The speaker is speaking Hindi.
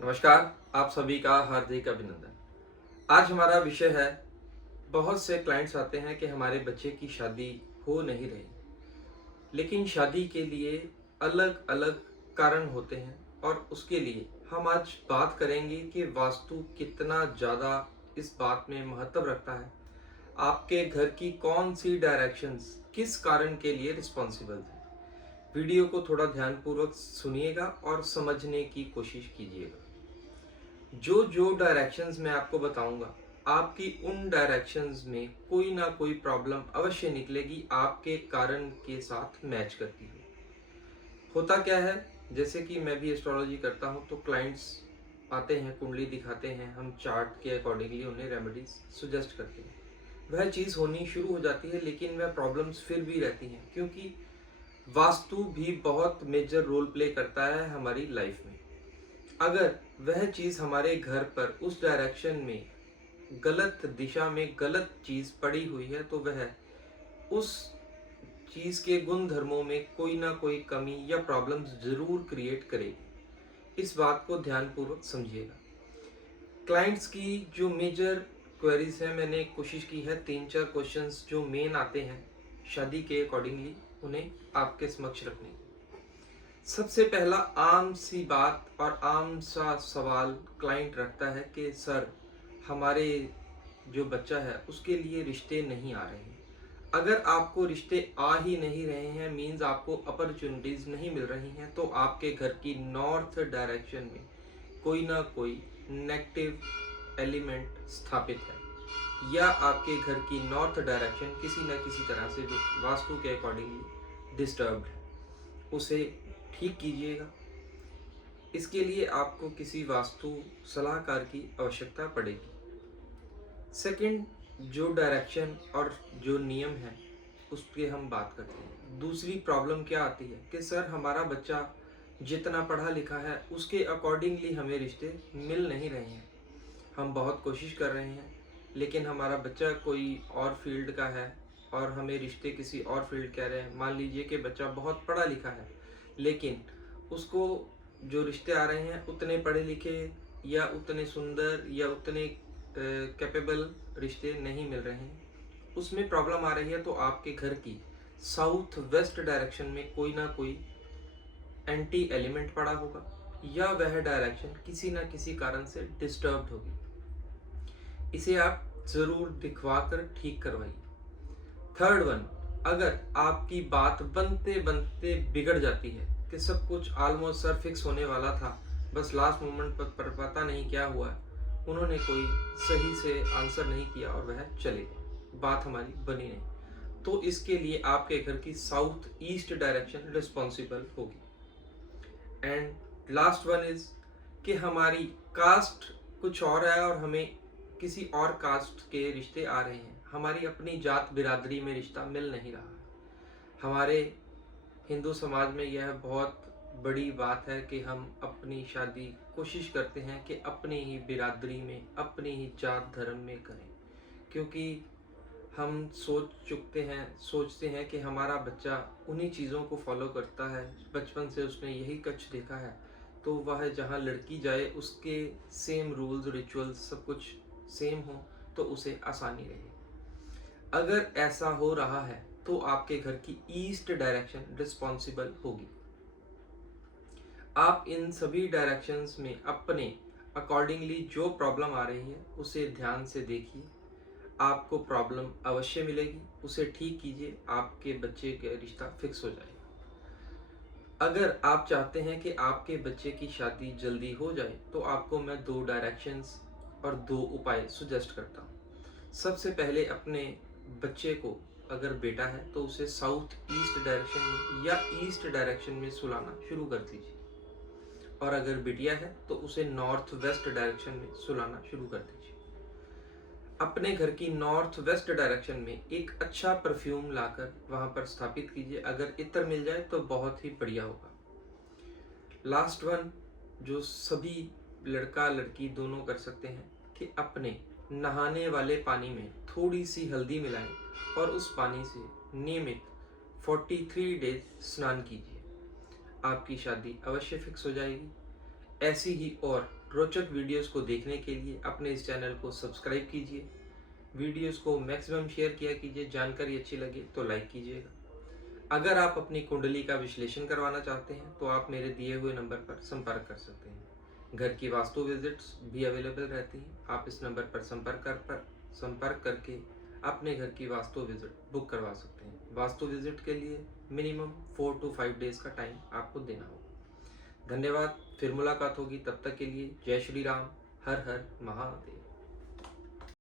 नमस्कार। आप सभी का हार्दिक अभिनंदन। आज हमारा विषय है, बहुत से क्लाइंट्स आते हैं कि हमारे बच्चे की शादी हो नहीं रही, लेकिन शादी के लिए अलग अलग कारण होते हैं और उसके लिए हम आज बात करेंगे कि वास्तु कितना ज़्यादा इस बात में महत्व रखता है। आपके घर की कौन सी डायरेक्शंस किस कारण के लिए रिस्पॉन्सिबल है। वीडियो को थोड़ा ध्यानपूर्वक सुनिएगा और समझने की कोशिश कीजिएगा। जो जो डायरेक्शंस मैं आपको बताऊंगा, आपकी उन डायरेक्शंस में कोई ना कोई प्रॉब्लम अवश्य निकलेगी, आपके कारण के साथ मैच करती है। होता क्या है, जैसे कि मैं भी एस्ट्रोलॉजी करता हूं, तो क्लाइंट्स आते हैं, कुंडली दिखाते हैं, हम चार्ट के अकॉर्डिंगली उन्हें रेमेडीज सुजेस्ट करते हैं। वह चीज़ होनी शुरू हो जाती है, लेकिन वह प्रॉब्लम्स फिर भी रहती हैं, क्योंकि वास्तु भी बहुत मेजर रोल प्ले करता है हमारी लाइफ में। अगर वह चीज़ हमारे घर पर उस डायरेक्शन में गलत दिशा में गलत चीज़ पड़ी हुई है, तो वह उस चीज़ के गुण धर्मों में कोई ना कोई कमी या प्रॉब्लम्स जरूर क्रिएट करेगी। इस बात को ध्यानपूर्वक समझिएगा। क्लाइंट्स की जो मेजर क्वेरीज है, मैंने कोशिश की है 3-4 क्वेश्चंस जो मेन आते हैं शादी के अकॉर्डिंगली उन्हें आपके समक्ष रखने की। सबसे पहला आम सी बात और आम सा सवाल क्लाइंट रखता है कि सर, हमारे जो बच्चा है उसके लिए रिश्ते नहीं आ रहे हैं। अगर आपको रिश्ते आ ही नहीं रहे हैं, मीन्स आपको अपॉर्चुनिटीज नहीं मिल रही हैं, तो आपके घर की नॉर्थ डायरेक्शन में कोई ना कोई नेगेटिव एलिमेंट स्थापित है, या आपके घर की नॉर्थ डायरेक्शन किसी न किसी तरह से जो वास्तु के अकॉर्डिंगली डिस्टर्ब्ड है। उसे ठीक कीजिएगा। इसके लिए आपको किसी वास्तु सलाहकार की आवश्यकता पड़ेगी। सेकंड, जो डायरेक्शन और जो नियम है उस पर हम बात करते हैं। दूसरी प्रॉब्लम क्या आती है कि सर, हमारा बच्चा जितना पढ़ा लिखा है उसके अकॉर्डिंगली हमें रिश्ते मिल नहीं रहे हैं। हम बहुत कोशिश कर रहे हैं, लेकिन हमारा बच्चा कोई और फील्ड का है और हमें रिश्ते किसी और फील्ड कह रहे हैं। मान लीजिए कि बच्चा बहुत पढ़ा लिखा है, लेकिन उसको जो रिश्ते आ रहे हैं उतने पढ़े लिखे या उतने सुंदर या उतने कैपेबल रिश्ते नहीं मिल रहे हैं, उसमें प्रॉब्लम आ रही है। तो आपके घर की साउथ वेस्ट डायरेक्शन में कोई ना कोई एंटी एलिमेंट पड़ा होगा, या वह डायरेक्शन किसी ना किसी कारण से डिस्टर्ब्ड होगी। इसे आप जरूर दिखवा कर ठीक करवाइए। थर्ड वन, अगर आपकी बात बनते बनते बिगड़ जाती है कि सब कुछ ऑलमोस्ट सर फिक्स होने वाला था, बस लास्ट मोमेंट पर पता नहीं क्या हुआ, उन्होंने कोई सही से आंसर नहीं किया और वह चले गए, बात हमारी बनी नहीं, तो इसके लिए आपके घर की साउथ ईस्ट डायरेक्शन रिस्पॉन्सिबल होगी। एंड लास्ट वन इज कि हमारी कास्ट कुछ और है और हमें किसी और कास्ट के रिश्ते आ रहे हैं, हमारी अपनी जात बिरादरी में रिश्ता मिल नहीं रहा है। हमारे हिंदू समाज में यह बहुत बड़ी बात है कि हम अपनी शादी कोशिश करते हैं कि अपनी ही बिरादरी में, अपनी ही जात धर्म में करें, क्योंकि हम सोचते हैं कि हमारा बच्चा उन्हीं चीज़ों को फॉलो करता है, बचपन से उसने यही कच देखा है, तो वह जहाँ लड़की जाए उसके सेम रूल्स रिचुअल्स सब कुछ सेम हो, तो उसे आसानी रहे। अगर ऐसा हो रहा है तो आपके घर की ईस्ट डायरेक्शन रिस्पॉन्सिबल होगी। आप इन सभी डायरेक्शंस में अपने अकॉर्डिंगली जो प्रॉब्लम आ रही है उसे ध्यान से देखिए। आपको प्रॉब्लम अवश्य मिलेगी, उसे ठीक कीजिए, आपके बच्चे का रिश्ता फिक्स हो जाएगा। अगर आप चाहते हैं कि आपके बच्चे की शादी जल्दी हो जाए, तो आपको मैं 2 डायरेक्शंस और 2 उपाय सुजेस्ट करता हूँ। सबसे पहले, अपने बच्चे को, अगर बेटा है तो उसे साउथ ईस्ट डायरेक्शन में या ईस्ट डायरेक्शन में सुलाना शुरू कर दीजिए, और अगर बिटिया है तो उसे नॉर्थ वेस्ट डायरेक्शन में सुलाना शुरू कर दीजिए। अपने घर की नॉर्थ वेस्ट डायरेक्शन में एक अच्छा परफ्यूम लाकर वहां पर स्थापित कीजिए। अगर इत्र मिल जाए तो बहुत ही बढ़िया होगा। लास्ट वन, जो सभी लड़का लड़की दोनों कर सकते हैं, कि अपने नहाने वाले पानी में थोड़ी सी हल्दी मिलाएं और उस पानी से नियमित 43 डेज स्नान कीजिए। आपकी शादी अवश्य फिक्स हो जाएगी। ऐसी ही और रोचक वीडियोस को देखने के लिए अपने इस चैनल को सब्सक्राइब कीजिए। वीडियोस को मैक्सिमम शेयर किया कीजिए। जानकारी अच्छी लगे तो लाइक कीजिएगा। अगर आप अपनी कुंडली का विश्लेषण करवाना चाहते हैं तो आप मेरे दिए हुए नंबर पर संपर्क कर सकते हैं। घर की वास्तु विजिट्स भी अवेलेबल रहती हैं। आप इस नंबर पर संपर्क करके अपने घर की वास्तु विजिट बुक करवा सकते हैं। वास्तु विजिट के लिए मिनिमम 4 to 5 डेज का टाइम आपको देना होगा। धन्यवाद। फिर मुलाकात होगी। तब तक के लिए जय श्री राम। हर हर महादेव।